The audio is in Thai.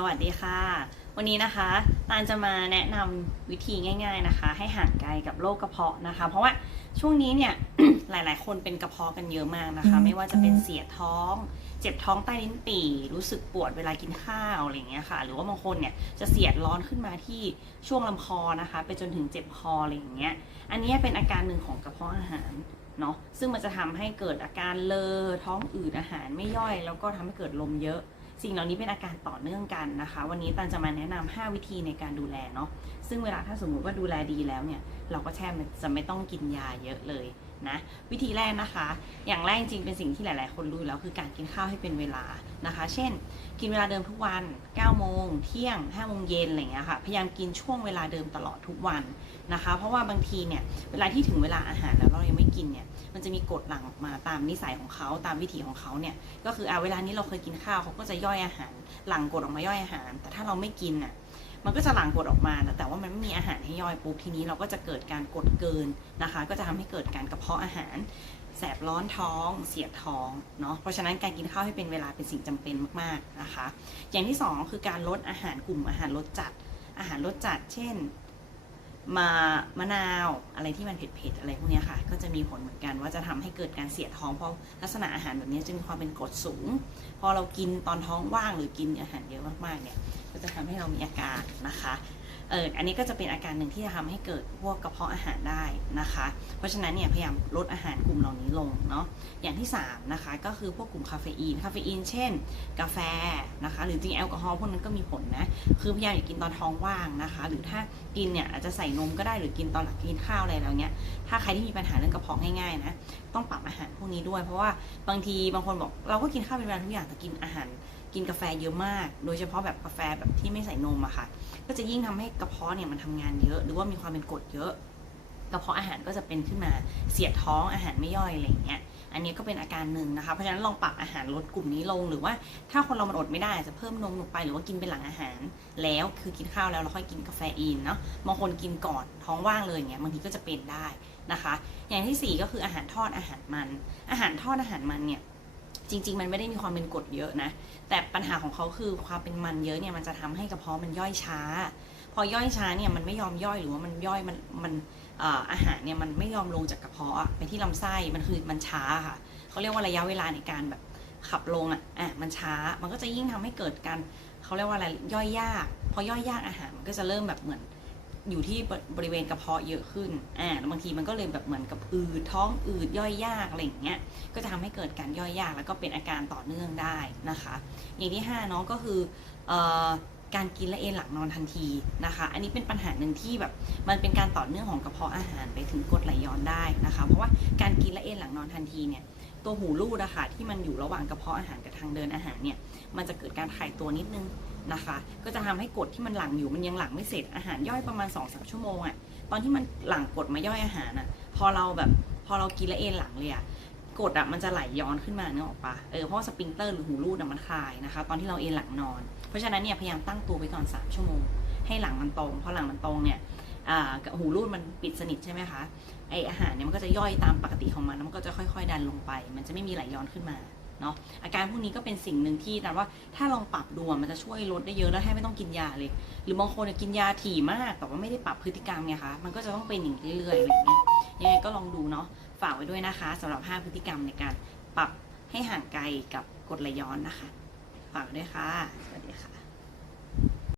สวัสดีค่ะ วันนี้นะคะตาลจะมาแนะนำวิธีง่าย ๆนะคะ ให้ห่างไกลกับโรคกระเพาะนะคะ เพราะว่าช่วงนี้เนี่ยหลายๆ คนเป็นกระเพาะกันเยอะมากนะคะ ไม่ว่าจะเป็นเสียท้อง เจ็บท้องใต้ลิ้นปี่ รู้สึกปวดเวลากินข้าวอะไรอย่างเงี้ยค่ะ หรือว่าบางคนเนี่ยจะเสียดร้อนขึ้นมาที่ช่วงลำคอนะคะ ไปจนถึงเจ็บคออะไรอย่างเงี้ย อันนี้เป็นอาการหนึ่งของกระเพาะอาหารเนาะซึ่งมันจะทำให้เกิดอาการเลอท้องอืดอาหารไม่ย่อย แล้วก็ทำให้เกิดลมเยอะ สิ่งเหล่านี้เป็นอาการต่อเนื่องกันนะคะ วันนี้ตันจะมาแนะนำ5วิธีในการดูแลเนาะซึ่งเวลาถ้าสมมุติว่าดูแลดีแล้วเนี่ย เราก็แทบจะไม่ต้องกินยาเยอะเลยนะวิธีแรกนะคะ อย่างแรกจริงเป็นสิ่งที่หลาย ๆ คนรู้อยู่แล้วคือการกินข้าวให้เป็นเวลานะคะ เช่น กินเวลาเดิมทุกวัน 9 โมง เที่ยง 5 โมงเย็นอะไรอย่างเงี้ยค่ะ พยายามกินช่วงเวลาเดิมตลอดทุกวันนะคะ เพราะว่าบางทีเนี่ย เวลาที่ถึงเวลาอาหารแล้วเรายังไม่กินเนี่ย มันจะมีกฎหลั่งออกมาตามนิสัยของเขาตามวิถีของเขาเนี่ยก็คืออ่าเวลานี้เราเคยกินข้าวเขาก็จะย่อยอาหาร หลั่งกฎออกมาย่อยอาหาร แต่ถ้าเราไม่กินน่ะมันก็จะหลั่งกฎออกมาแต่ว่ามันไม่มีอาหารให้ย่อยปุ๊บทีนี้เราก็จะเกิดการกดเกินนะคะ ก็จะทำให้เกิดการกระเพาะอาหารแสบร้อนท้อง เสียดท้องเนาะเพราะฉะนั้นการกินข้าวให้เป็นเวลาเป็นสิ่งจำเป็นมากๆนะคะ อย่างที่สองคือการลดอาหารกลุ่มอาหารรสจัดอาหารรสจัด เช่น มามะนาวอะไรที่มันเผ็ดๆอะไรพวกนี้ค่ะ ก็จะมีผลเหมือนกันว่าจะทำให้เกิดการเสียดท้องเพราะลักษณะอาหารแบบนี้จะมีความเป็นกรดสูง พอเรากินตอนท้องว่างหรือกินอาหารเยอะมากๆเนี่ยก็จะทำให้เรามีอาการนะคะ เอออันนี้ก็จะเป็นอาการหนึ่งที่จะทำให้เกิดพวกกระเพาะอาหารได้นะคะ เพราะฉะนั้นเนี่ยพยายามลดอาหารกลุ่มเหล่านี้ลงเนาะอย่างที่3นะคะก็คือพวกกลุ่มคาเฟอีนคาเฟอีนเช่น กาแฟนะคะหรือจริงแอลกอฮอล์พวกนั้นก็มีผลนะคือพยายามอย่ากินตอนท้องว่างนะคะ หรือถ้ากินเนี่ยอาจจะใส่นมก็ได้หรือกินตอนหลังกินข้าวอะไรแล้วเนี้ยถ้าใครที่มีปัญหาเรื่องกระเพาะง่ายๆนะต้องปรับอาหารพวกนี้ด้วย เพราะว่าบางทีบางคนบอกเราก็กินข้าวเป็นเวลาทุกอย่างแต่กินอาหาร กินกาแฟเยอะมาก โดยเฉพาะแบบกาแฟแบบที่ไม่ใส่นมอะค่ะ ก็จะยิ่งทำให้กระเพาะเนี่ยมันทำงานเยอะ หรือว่ามีความเป็นกรดเยอะ กระเพาะอาหารก็จะเป็นขึ้นมาเสียดท้องอาหารไม่ย่อยอะไรอย่างเงี้ย อันนี้ก็เป็นอาการหนึ่งนะคะ เพราะฉะนั้นลองปรับอาหารลดกลุ่มนี้ลง หรือว่าถ้าคนเรามันอดไม่ได้จะเพิ่มนมลงไป หรือว่ากินเป็นหลังอาหาร แล้วคือกินข้าวแล้วเราค่อยกินกาแฟอีนเนาะ บางคนกินก่อนท้องว่างเลยเงี้ยบางทีก็จะเป็นได้นะคะ อย่างที่สี่ก็คืออาหารทอดอาหารมัน อาหารทอดอาหารมันเนี่ย จริง ๆ มันไม่ได้มีความเป็นกรดเยอะนะ แต่ปัญหาของเขาคือความเป็นมันเยอะเนี่ยมันจะทำให้กระเพาะมันย่อยช้า พอย่อยช้าเนี่ยมันไม่ยอมย่อยหรือว่ามันย่อยมันมันอาหารเนี่ยมันไม่ยอมลงจากกระเพาะไปที่ลำไส้มันคือมันช้าค่ะเขาเรียกว่าระยะเวลาในการแบบขับลงอะอะมันช้ามันก็จะยิ่งทำให้เกิดการเขาเรียกว่าอะไรย่อยยาก พอย่อยยากอาหารมันก็จะเริ่มแบบเหมือน อยู่ที่บริเวณกระเพาะเยอะขึ้น อ่า บางทีมันก็เลยแบบเหมือนกับอืดท้องอืดย่อยยากอะไรอย่างเงี้ย ก็จะทำให้เกิดการย่อยยากแล้วก็เป็นอาการต่อเนื่องได้นะคะ อย่างที่5เนาะก็คือเอ่อการกินและเอนหลังนอนทันทีนะคะ อันนี้เป็นปัญหาหนึ่งที่แบบมันเป็นการต่อเนื่องของกระเพาะอาหารไปถึงกรดไหลย้อนได้นะคะ เพราะว่าการกินและเอนหลังนอนทันทีเนี่ย ตัวหูรูดอะค่ะที่มันอยู่ระหว่างกระเพาะอาหารกับทางเดินอาหารเนี่ยมันจะเกิดการถ่ายตัวนิดนึงนะคะ ก็จะทำให้กรดที่มันหลั่งอยู่มันยังหลั่งไม่เสร็จอาหารย่อยประมาณ2อสชั่วโมงอะตอนที่มันหลั่งกรดมาย่อยอาหารอะพอเราแบบพอเรากินและเอนหลังเลยอะกรดอะมันจะไหลย้อนขึ้นมาเนื้อออกปะเออเพราะสปริงเตอร์หรือหูรูดอะมันคลายนะคะ ตอนที่เราเอนหลังนอน เพราะฉะนั้นเนี่ยพยายามตั้งตัวไว้ก่อน3ชั่วโมง ให้หลังมันตรงพอหลังมันตรงเนี่ย หูรูดมันปิดสนิทใช่ไหมคะไออาหารเนี่ยมันก็จะย่อยตามปกติของมันแล้วมันก็จะค่อย ๆ ดันลงไป มันจะไม่มีไหลย้อนขึ้นมาเนาะอาการพวกนี้ก็เป็นสิ่งหนึ่งที่แต่ว่าถ้าลองปรับดูมันจะช่วยลดได้เยอะแล้วแทบไม่ต้องกินยาเลย หรือบางคนเนี่ยกินยาถี่มากแต่ว่าไม่ได้ปรับพฤติกรรมไงคะมันก็จะต้องเป็นอย่างเรื่อยๆอะไรอย่างเงี้ยังไงก็ลองดูเนาะฝากไว้ด้วยนะคะสำหรับ 5 พฤติกรรมในการปรับให้ห่างไกลกับกรดไหลย้อนนะคะฝากไว้ด้วยค่ะ